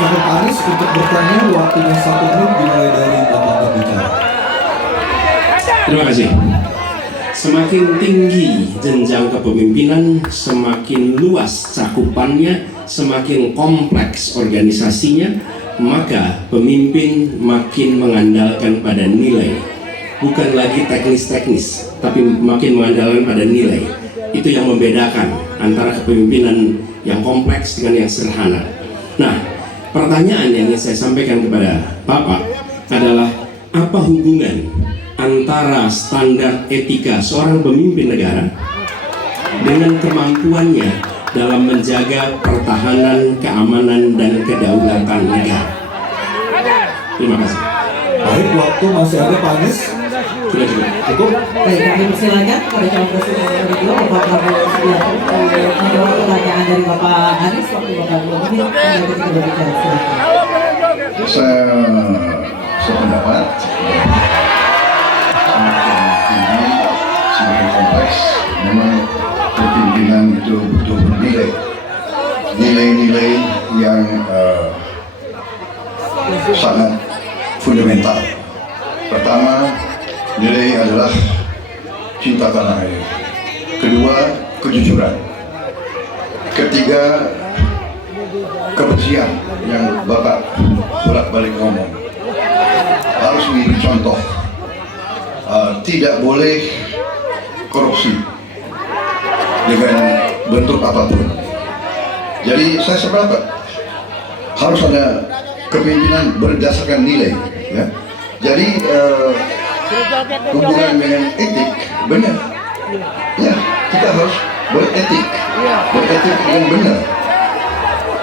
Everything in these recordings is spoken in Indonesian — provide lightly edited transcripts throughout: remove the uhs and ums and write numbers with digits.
Sahabat Anies untuk bertanya, waktunya 1 menit dimulai dari Bapak berbicara. Terima kasih. Semakin tinggi jenjang kepemimpinan, semakin luas cakupannya, semakin kompleks organisasinya, maka pemimpin makin mengandalkan pada nilai. Bukan lagi teknis-teknis, tapi makin mengandalkan pada nilai. Itu yang membedakan antara kepemimpinan yang kompleks dengan yang sederhana. Nah, pertanyaan yang ingin saya sampaikan kepada Bapak adalah apa hubungan antara standar etika seorang pemimpin negara dengan kemampuannya dalam menjaga pertahanan, keamanan, dan kedaulatan negara. Terima kasih. Baik, waktu masih ada Pak Anies. Sudah cukup. Cukup. Baik, kami persilakan kepada calon presiden nomor 2 Bapak Prabowo Subianto menjawab pertanyaan dari Bapak Anies. Waktu Bapak 2 menit ketika berbicara. Silakan. Saya sependapat, semakin tinggi, semakin kompleks. Memang kepemimpinan itu butuh bernilai, nilai-nilai yang sangat fundamental. Pertama, nilai adalah cinta tanah air. Kedua, kejujuran. Ketiga, kebersihan yang Bapak bolak-balik ngomong. Harus memberi contoh. Tidak boleh korupsi dengan bentuk apapun. Jadi saya sependapat harus ada kepemimpinan berdasarkan nilai. Ya. Jadi hubungan dengan etik benar. Ya, kita harus beretik dengan benar.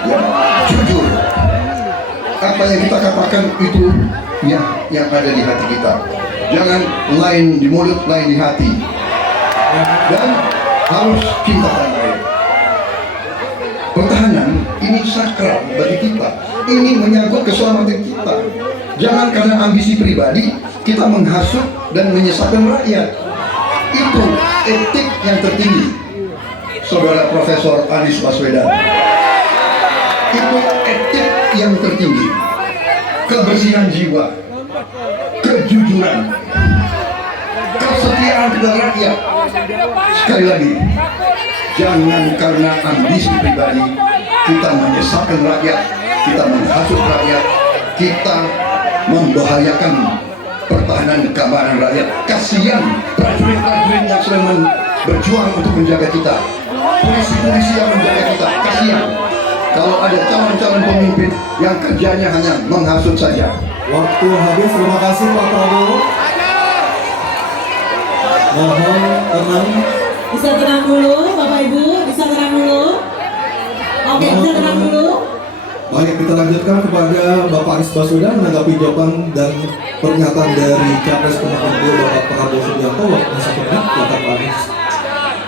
Ya, jujur. Apa yang kita katakan itu ya yang ada di hati kita. Jangan lain di mulut, lain di hati. Dan harus cinta tanah air. Pertahanan ini sakral bagi kita. Ini menyangkut keselamatan kita. Jangan karena ambisi pribadi kita menghasut dan menyesatkan rakyat. Itu etik yang tertinggi, Saudara Profesor Anies Baswedan. Itu etik yang tertinggi. Kebersihan jiwa, kejujuran, kesetiaan kepada rakyat. Sekali lagi, jangan karena ambisi pribadi kita menyesatkan rakyat, kita menghasut rakyat, kita membahayakan pertahanan keamanan rakyat. Kasihan prajurit-prajurit yang sedang berjuang untuk menjaga kita, polisi-polisi yang menjaga kita. Kasihan kalau ada calon-calon pemimpin yang kerjanya hanya menghasut saja. Waktu habis, terima kasih Pak Prabowo. Mohon tenang. Bisa tenang dulu, Bapak Ibu, bisa tenang dulu. Oke, bisa tenang dulu. Baik, kita lanjutkan kepada Bapak Anies Baswedan menanggapi jawaban dan pernyataan dari Capres nomor 2 Bapak Prabowo Subianto. Waktunya 1 menit, silakan Pak Anies.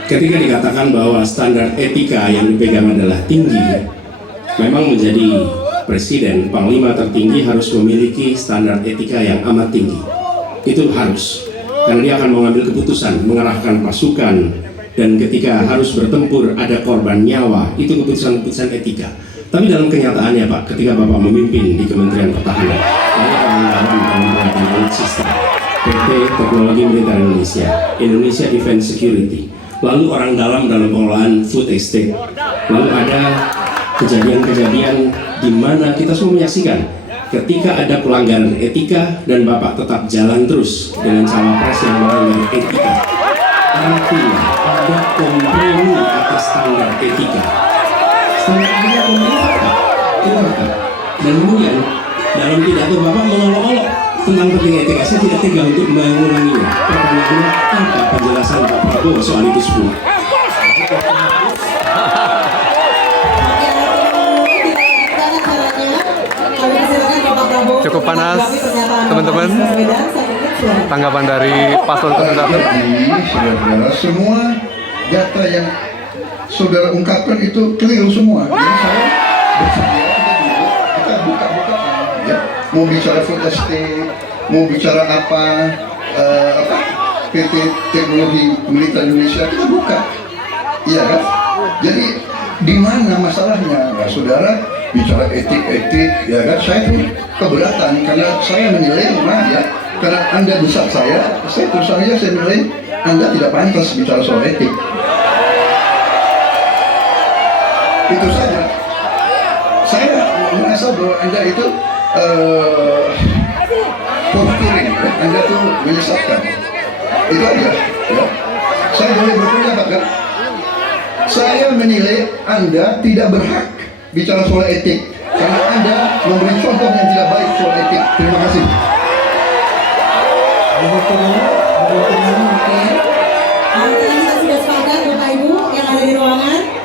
Ketika dikatakan bahwa standar etika yang dipegang adalah tinggi, memang menjadi presiden, panglima tertinggi harus memiliki standar etika yang amat tinggi. Itu harus, karena dia akan mengambil keputusan, mengarahkan pasukan, dan ketika harus bertempur ada korban nyawa, itu keputusan-keputusan etika. Tapi dalam kenyataannya Pak, ketika Bapak memimpin di Kementerian Pertahanan, Bapak mengembangkan dalam pengadaan alutsista, PT Teknologi Militer Indonesia, Indonesia Defense Security, lalu orang dalam pengelolaan food estate, lalu ada kejadian-kejadian di mana kita semua menyaksikan ketika ada pelanggaran etika dan Bapak tetap jalan terus dengan cawapres yang melanggar etika. Artinya ada kompromi atas standar etika. Standar etika pemerintah itu apa? Dan kemudian dalam pidato Bapak mengolok-olok tentang penting etika. Saya tidak tega untuk mengulanginya. Pertanyaannya, apa penjelasan Pak Prabowo soal itu semua? Cukup panas, teman-teman. Tanggapan dari paslon satu. Jadi, saudara-saudara, semua data yang saudara ungkapkan itu keliru semua. Jadi saya bersedia kita buka-buka, ya. Mau bicara food estate, mau bicara apa PT Teknologi Militer Indonesia, kita buka, iya kan? Jadi di mana masalahnya? Nah, saudara bicara etik, ya kan, saya pun keberatan karena saya menilai, ya, karena Anda desak saya terus saja saya menilai Anda tidak pantas bicara soal etik. Itu saja. Saya merasa bahwa Anda itu posturing, ya? Anda tuh menyesatkan. Itu aja. Ya. Saya boleh berpendapat kan? Saya menilai Anda tidak berhak bicara soal etik karena Anda memberi contoh yang tidak baik soal etik. Terima kasih. Oke. Kita sudah sepakat Bapak Ibu yang ada di ruangan.